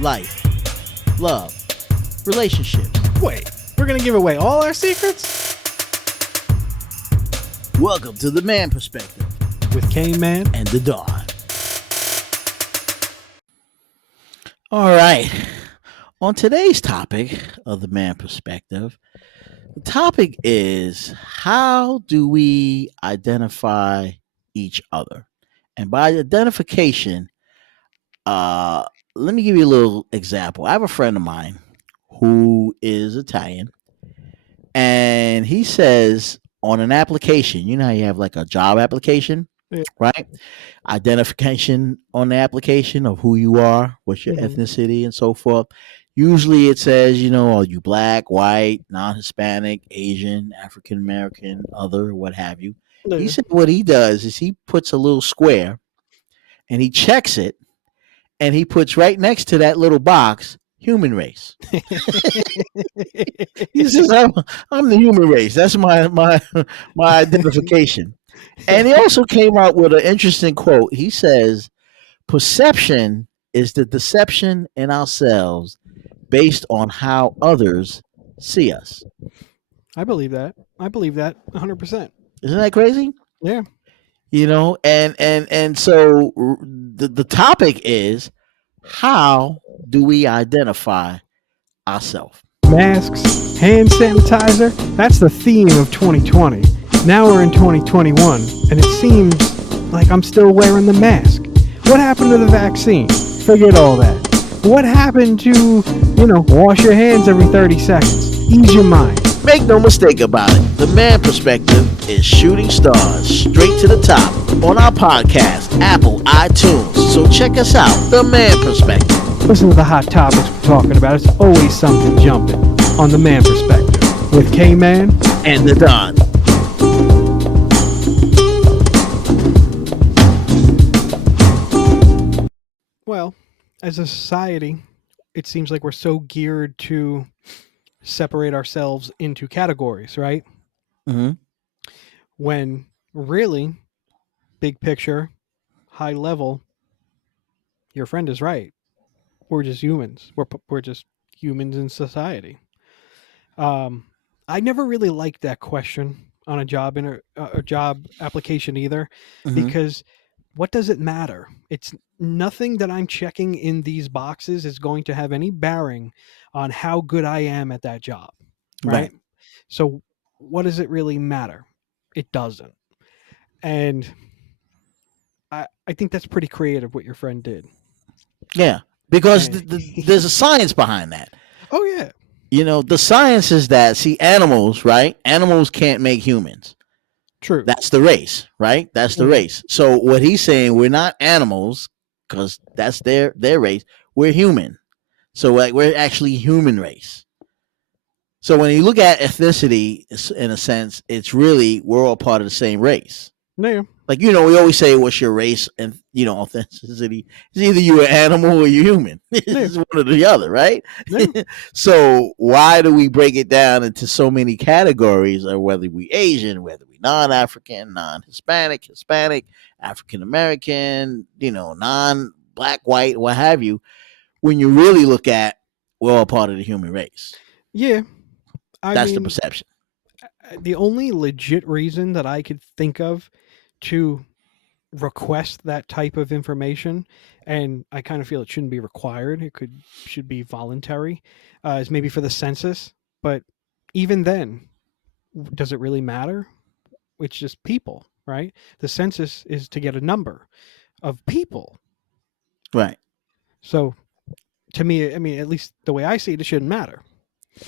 life, love, relationships. Wait, we're gonna give away all our secrets? Welcome to the Man Perspective With Kane Man. and the Dawn. All right. On today's topic of the Man Perspective, the topic is how do we identify each other? And by identification, let me give you a little example. I have a friend of mine who is Italian, and he says on an application, you know how you have like a job application, Yeah. right? Identification on the application of who you are, what's your Mhm. ethnicity, and so forth. Usually it says, are you black, white, non Hispanic, Asian, African American, other, what have you. He Yeah. said what he does is he puts a little square and he checks it and he puts right next to that little box human race. He says, I'm the human race. That's my identification. And he also came out with an interesting quote. He says, perception is the deception in ourselves based on how others see us. I believe that. 100%. Isn't that crazy? Yeah. And so the topic is, how do we identify ourselves? Masks, hand sanitizer, that's the theme of 2020. Now we're in 2021, and it seems like I'm still wearing the mask. What happened to the vaccine? Forget all that. What happened to, wash your hands every 30 seconds? Ease your mind. Make no mistake about it, the Man Perspective is shooting stars straight to the top on our podcast, Apple, iTunes. So check us out, the Man Perspective. Listen to the hot topics we're talking about. It's always something jumping on the Man Perspective with K-Man and the Don. Well, as a society, it seems like we're so geared to separate ourselves into categories, right? Mm-hmm. When really, big picture, high level, your friend is right. We're just humans. We're just humans in society. I never really liked that question on a job application either, Mm-hmm. because what does it matter? It's nothing that I'm checking in these boxes is going to have any bearing on how good I am at that job, right? So what does it really matter? It doesn't. And I think that's pretty creative what your friend did. Yeah, because And- there's a science behind that. Oh yeah. The science is that, see, animals, right? Animals can't make humans. True. That's the race, right? That's the Mhm. race. So what he's saying, we're not animals because that's their race. We're human. So like we're actually human race. So when you look at ethnicity, in a sense, it's really we're all part of the same race. Yeah. Like, we always say, what's your race? And, authenticity is either you're an animal or you're human. It's one or the other, right? Yeah. So why do we break it down into so many categories of whether we Asian, whether we non-African, non-Hispanic, Hispanic, African-American, non-black, white, what have you, when you really look at, we're all part of the human race. Yeah. That's the perception. The only legit reason that I could think of to request that type of information, and I kind of feel it shouldn't be required, should be voluntary, is maybe for the census. But even then, does it really matter? It's just people, right? The census is to get a number of people. Right. So to me, I mean, at least the way I see it, it shouldn't matter.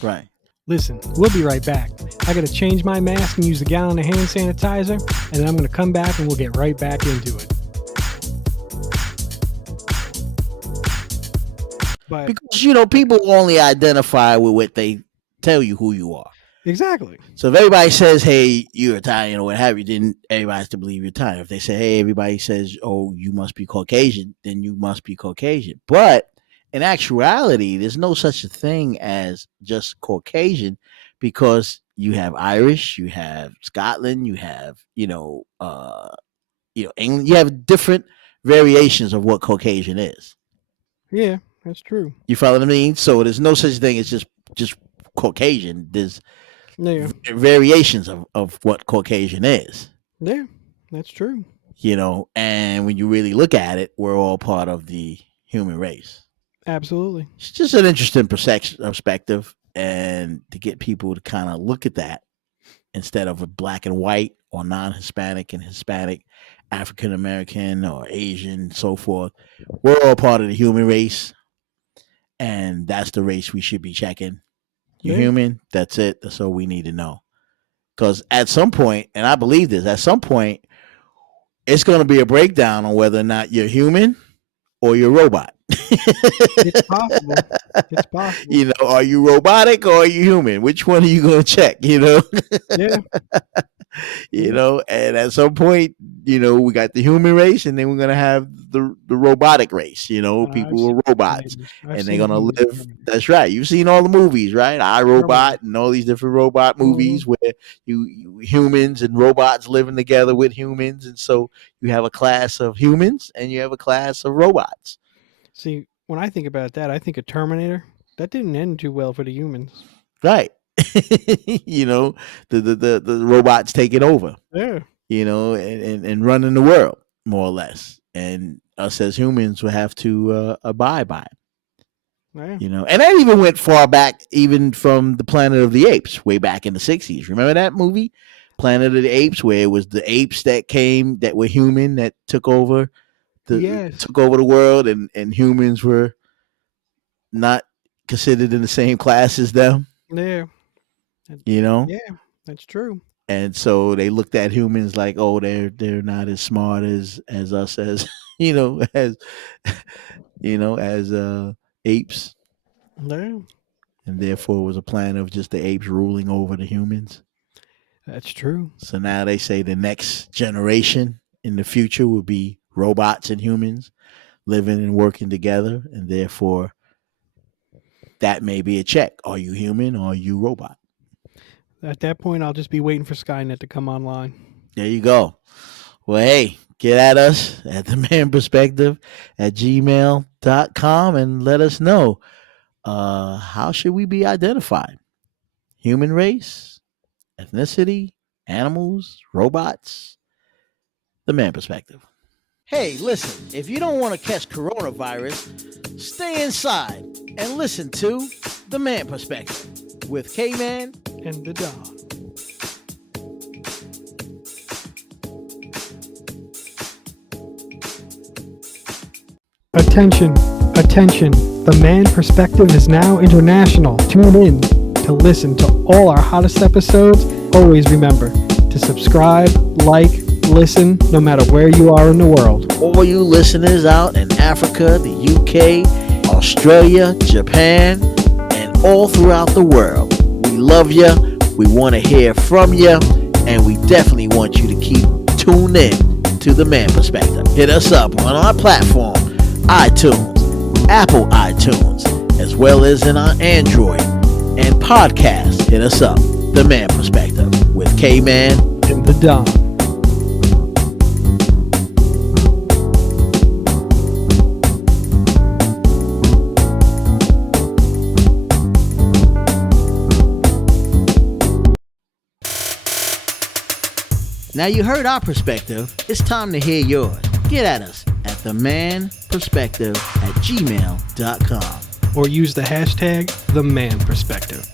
Right. Listen, we'll be right back. I got to change my mask and use a gallon of hand sanitizer, and then I'm going to come back and we'll get right back into it. But because, people only identify with what they tell you who you are. exactly. So if everybody says, hey, you're Italian or what have you, then everybody has to believe you're Italian. If they say, hey, everybody says, oh, you must be Caucasian, then you must be Caucasian. But in actuality, there's no such a thing as just Caucasian, because you have Irish, you have Scotland, you have, England, you have different variations of what Caucasian is. Yeah. That's true. You follow what I mean? So there's no such thing as just Caucasian. There's Yeah. variations of what Caucasian is. Yeah. That's true. And when you really look at it, we're all part of the human race. Absolutely. It's just an interesting perspective, and to get people to kind of look at that instead of a black and white or non-Hispanic and Hispanic, African American or Asian, so forth. We're all part of the human race, and that's the race we should be checking. You're human. That's it. That's all we need to know. Because at some point, and I believe this, at some point, it's going to be a breakdown on whether or not you're human or you're robot. It's possible. It's possible. Are you robotic or are you human? Which one are you going to check? Yeah. And at some point, we got the human race, and then we're gonna have the robotic race. People who are robots, and they're gonna live. That's right. You've seen all the movies, right? I, Robot, and all these different robot movies where you humans and robots living together with humans, and so you have a class of humans and you have a class of robots. See, when I think about that, I think of Terminator. That didn't end too well for the humans. Right. The robots taking over. Yeah. And running the world, more or less. And us as humans will have to abide by it. Yeah. And that even went far back, even from the Planet of the Apes, way back in the 60s. Remember that movie? Planet of the Apes, where it was the apes that were human, that took over the world, and humans were not considered in the same class as them. Yeah. Yeah, that's true. And so they looked at humans like, oh, they're not as smart as us, as as apes. No. And therefore it was a plan of just the apes ruling over the humans. That's true. So now they say the next generation in the future will be robots and humans living and working together, and therefore that may be a check. Are you human or are you robot? At that point, I'll just be waiting for Skynet to come online. There you go. Well, hey, get at us at themanperspective@gmail.com and let us know, how should we be identified? Human race, ethnicity, animals, robots? The Man Perspective. Hey, listen, if you don't want to catch coronavirus, stay inside and listen to The Man Perspective with K-Man and the Don. Attention, attention. The Man Perspective is now international. Tune in to listen to all our hottest episodes. Always remember to subscribe, like, listen, no matter where you are in the world. All you listeners out in Africa, the UK, Australia, Japan, and all throughout the world, we love you. We want to hear from you, and we definitely want you to keep tuned in to The Man Perspective. Hit us up on our platform, iTunes, Apple iTunes, as well as in our Android and podcast. Hit us up, The Man Perspective with K-Man and the Don. Now you heard our perspective. It's time to hear yours. Get at us at themanperspective@gmail.com. Or use the hashtag #TheManPerspective.